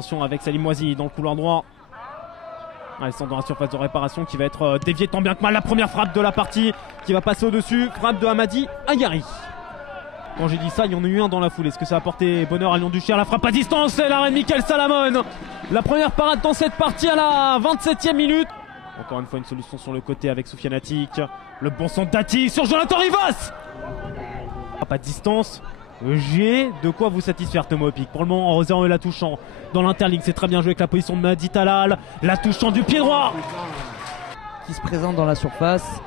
Attention avec Salim Moisi dans le couloir droit. Il centre dans la surface de réparation qui va être dévié tant bien que mal. La première frappe de la partie qui va passer au-dessus. Frappe de Hamadi Ayari. Quand j'ai dit ça, il y en a eu un dans la foule. Est-ce que ça a apporté bonheur à Lyon du Cher? La frappe à distance et l'arrêt de Michael Salamone. La première parade dans cette partie à la 27e minute. Encore une fois une solution sur le côté avec Soufiane Atik. Le bon centre d'Atik sur Jonathan Rivas. Frappe à distance. J'ai de quoi vous satisfaire Thomas Opic. Pour le moment en 0 et la touchant dans l'interligne, c'est très bien joué avec la position de Mahdi Talal. La touchant du pied droit qui se présente dans la surface.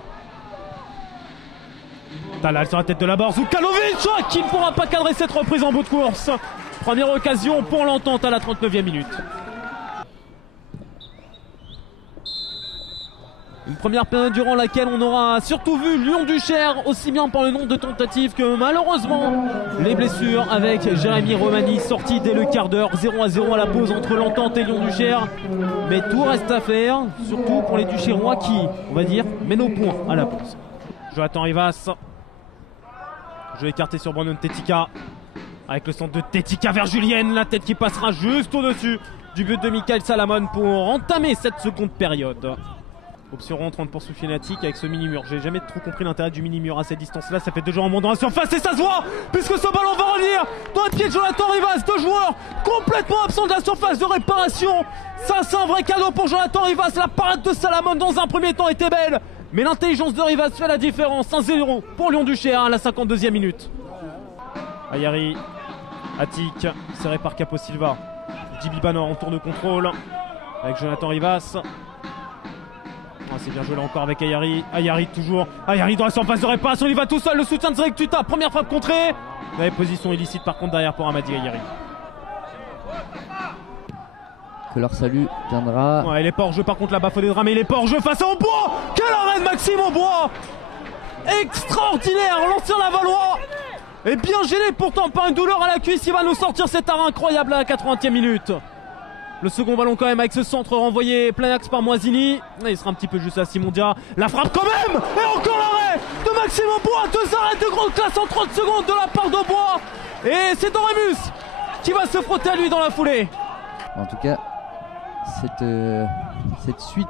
Talal sur la tête de la barre, Zukanovic qui ne pourra pas cadrer cette reprise en bout de course. Première occasion pour l'entente à la 39e minute. Une première période durant laquelle on aura surtout vu Lyon du Cher, aussi bien par le nombre de tentatives que malheureusement les blessures, avec Jérémy Romani sorti dès le quart d'heure. 0-0 à la pause entre l'entente et Lyon du Cher. Mais tout reste à faire, surtout pour les Duchérois qui, on va dire, mènent au point à la pause. Jonathan Rivas. Jeu écarté sur Brandon Tetika. Avec le centre de Tetika vers Julienne. La tête qui passera juste au-dessus du but de Michael Salamone pour entamer cette seconde période. Option rentrante pour Soufiane Atik avec ce mini-mur. J'ai jamais trop compris l'intérêt du mini-mur à cette distance-là. Ça fait 2 joueurs en monde dans la surface et ça se voit puisque ce ballon va revenir dans le pied de Jonathan Rivas. 2 joueurs complètement absents de la surface de réparation. Ça, c'est un vrai cadeau pour Jonathan Rivas. La parade de Salamone dans un premier temps était belle, mais l'intelligence de Rivas fait la différence. 1-0 pour Lyon du Cher à la 52e minute. Ayari, Atik, serré par Capo Silva. Djibi Banor en tour de contrôle avec Jonathan Rivas. C'est bien joué là encore avec Ayari. Ayari toujours. Ayari dans la surface de réparation. Il va tout seul. Le soutien de Zerek Tuta. Première frappe contrée. La position illicite par contre derrière pour Hamadi Ayari. Que leur salut viendra. Ouais, il est pas hors jeu par contre là-bas. Faut des drames. Il est pas hors jeu face à Aubois. Quel arrêt de Maxime Aubois. Extraordinaire. L'ancien Lavallois. Et bien gêné pourtant par une douleur à la cuisse. Il va nous sortir cet arrêt incroyable à la 80e minute. Le second ballon quand même avec ce centre renvoyé plein axe par Moisini. Il sera un petit peu juste à Simondia. La frappe quand même. Et encore l'arrêt de Maxime Aubois. 2 arrêts de grande classe en 30 secondes de la part d'Aubois. Et c'est Doremus qui va se frotter à lui dans la foulée. En tout cas, cette suite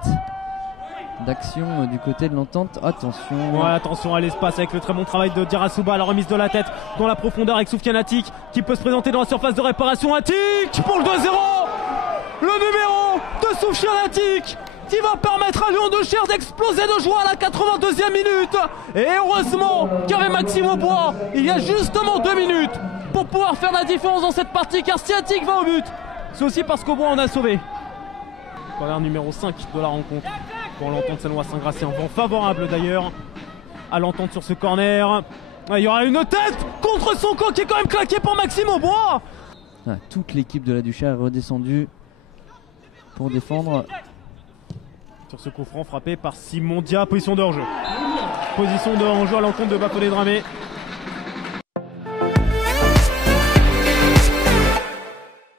d'action du côté de l'entente. Attention. Ouais, attention à l'espace avec le très bon travail de Dirasuba. La remise de la tête dans la profondeur avec Soufiane Atik qui peut se présenter dans la surface de réparation. Atik pour le 2-0. Le numéro de Soufiane Atik qui va permettre à Lyon du Cher d'exploser de joie à la 82e minute. Et heureusement qu'avec Maxime Aubois, il y a justement 2 minutes pour pouvoir faire la différence dans cette partie. Car si Atik va au but, c'est aussi parce qu'Aubois en a sauvé. Corner numéro 5 de la rencontre pour l'entente Sanois Saint-Gratien. Vent favorable d'ailleurs à l'entente sur ce corner. Il y aura une tête contre son camp qui est quand même claqué pour Maxime Aubois. Toute l'équipe de la Duchère est redescendue pour défendre. Sur ce coup franc frappé par Simondia, position de hors-jeu. Position de hors-jeu à l'encontre de Bafodé Dramé.